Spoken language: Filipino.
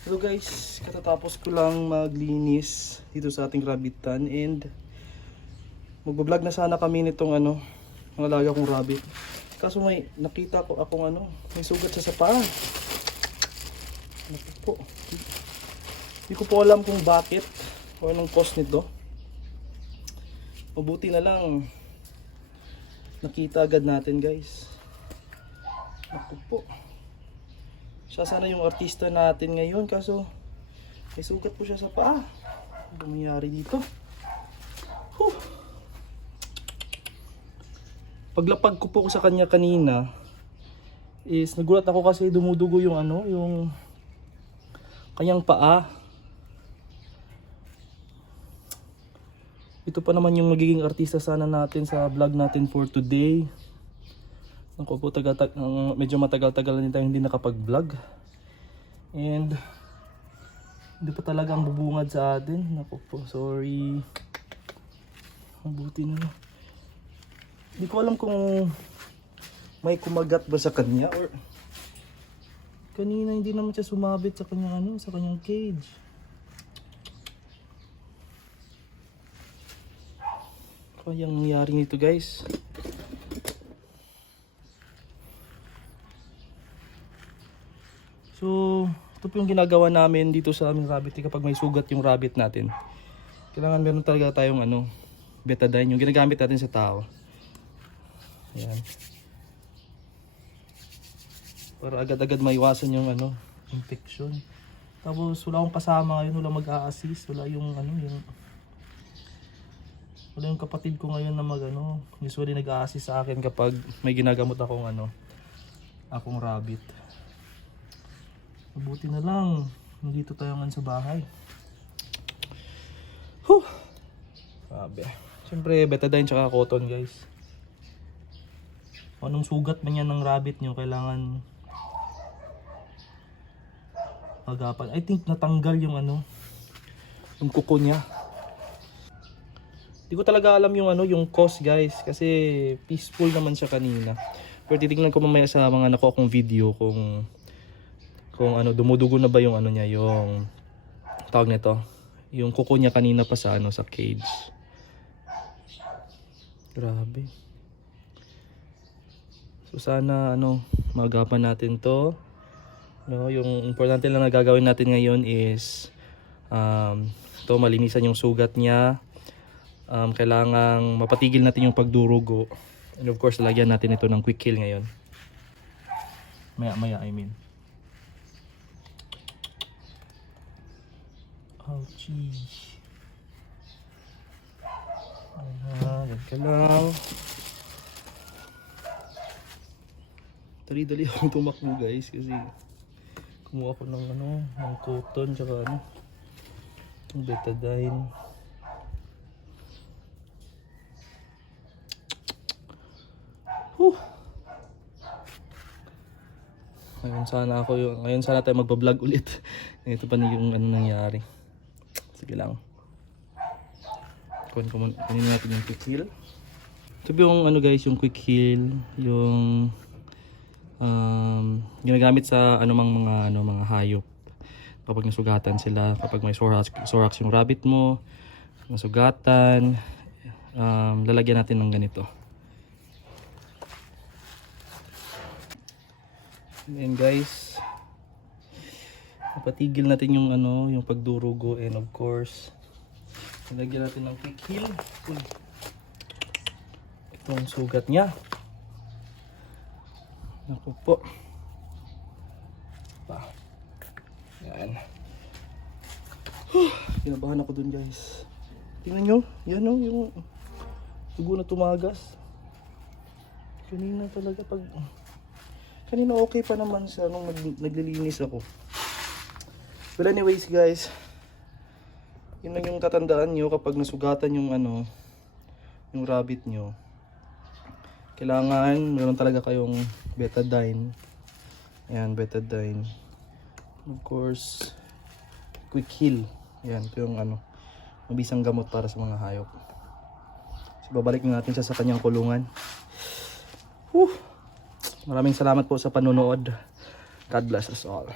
Hello guys, katatapos ko lang maglinis dito sa ating rabbitan and magbablog na sana kami nitong ano, mga alaga kong rabbit. Kaso may nakita ko akong ano, may sugat siya sa paa. Naku po. Hindi ko po alam kung bakit o anong cause nito. Mabuti na lang nakita agad natin guys. Naku po. Siya sana yung artista natin ngayon kaso may sugat po siya sa paa. Ano dito? Huh. Paglapag ko po sa kanya kanina is nagulat ako kasi dumudugo yung ano, yung kanyang paa. Ito pa naman yung magiging artista sana natin sa vlog natin for today. Ako po, taga, tag, ang- medyo matagal-tagal na tayo hindi nakapag-vlog. And, hindi pa talaga ang bubungad sa atin. Ako po, sorry. Mabuti na. Hindi ko alam kung may kumagat ba sa kanya or kanina hindi naman siya sumabit sa kanyang ano, sa kanyang cage. Kaya ang nangyari nito guys. So, ito po yung ginagawa namin dito sa aming rabbit kapag may sugat yung rabbit natin. Kailangan meron talaga tayong ano, betadine, yung ginagamit natin sa tao. Ayan. Para agad-agad maiwasan yung ano, infection. Tapos wala akong kasama ngayon, wala mag-a-assist, wala yung ano, yung wala yung kapatid ko ngayon na mag ano, usually nag-a-assist sa akin kapag may ginagamot akong ano, akong rabbit. Mabuti na lang. Nandito tayo ngayon sa bahay. Huh! Sabi. Siyempre, betadine tsaka cotton guys. Anong sugat man yan ng rabbit nyo, kailangan agapan. I think natanggal yung ano, yung kuko niya. Hindi ko talaga alam yung ano, yung cause guys, kasi peaceful naman siya kanina. Pero titignan ko mamaya sa mga nakuha kong video kung kung ano dumudugo na ba yung ano niya yung tawag nito? Yung kuko niya kanina pa sa ano sa cage. Grabe. So sana ano magapan natin to. No yung importante lang na gagawin natin ngayon is um to malinisan yung sugat niya. Um, kailangang mapatigil natin yung pagdurugo. And of course lagyan natin ito ng quick kill ngayon. Maya maya I mean Ouchie. Ayan, yan ka lang. Dali-dali akong tumakbo guys kasi kumuha ko ng ano, ng cotton tsaka ano, ng betadine. Whew. Ngayon sana ako yung, ngayon sana tayo magbablog ulit. Ito pa na yung ano nangyari. Sige lang. Kunin ko muna, kunin natin yung quick heal. Po yung ano guys, yung quick heal, yung um, ginagamit sa anumang mga ano mga hayop. Kapag nasugatan sila, kapag may thorax, thorax yung rabbit mo, nasugatan, um, lalagyan natin ng ganito. And guys, patigil natin yung ano, yung pagdurugo and of course, lagyan natin ng quick heal. Ito ang sugat niya. Naku po. Pa. Yan. Kinabahan ako dun guys. Tingnan nyo, yan o, yung dugo na tumagas. Kanina talaga pag Kanina okay pa naman siya nung nag, naglilinis ako. Well anyways guys, yun lang yung tatandaan nyo kapag nasugatan yung ano, yung rabbit nyo. Kailangan meron talaga kayong betadine. Ayan, betadine. Of course, quick heal. Ayan, ito yung ano, mabisang gamot para sa mga hayop. So, babalik na natin siya sa kanyang kulungan. Whew! Maraming salamat po sa panonood. God bless us all.